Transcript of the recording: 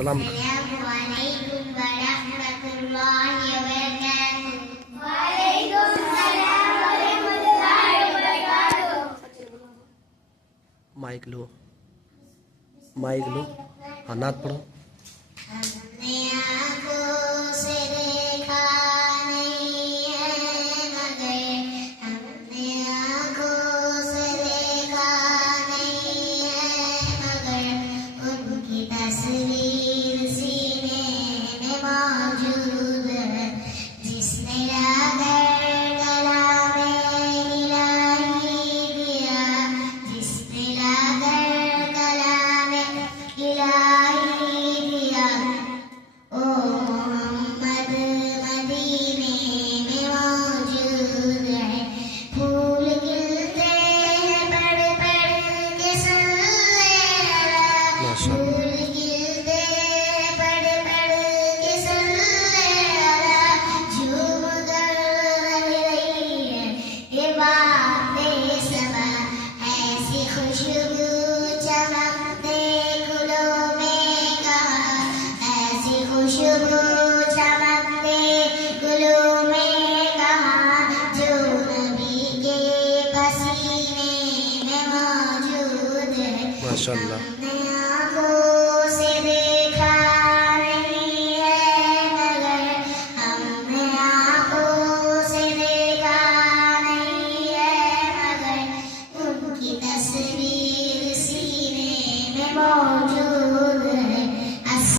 सलाम। अस्सलामुअलैकुम वरहमतुल्लाहि वबरकातुहू। माइक लो, माइक लो। हाँ, नात पढ़ो। हमने आँखों से देखा नहीं है मगर, हमने आँखों से देखा नहीं है मगर, उनकी तस्वीर सीने में मौजूद है। जिसने लाकर कलामे इलाही दिया, जिसने लाकर कलामे इलाही दिया, ओ मोहम्मद मदीने में मौजूद है। फूल खिलते हैं पढ़ पढ़ के सल्ले अला, माशाअल्लाह। फूल खिलते हैं पढ़ पढ़ के सल्ले अला, झूम कर रह रही है ये बातें सबा, ऐसी खुशबू चमकते गुलों में कहाँ, ऐसी खुशबू चमकते गुलों में कहाँ, जो नबी के पसीने में मौजूद है। माशाअल्लाह। हमने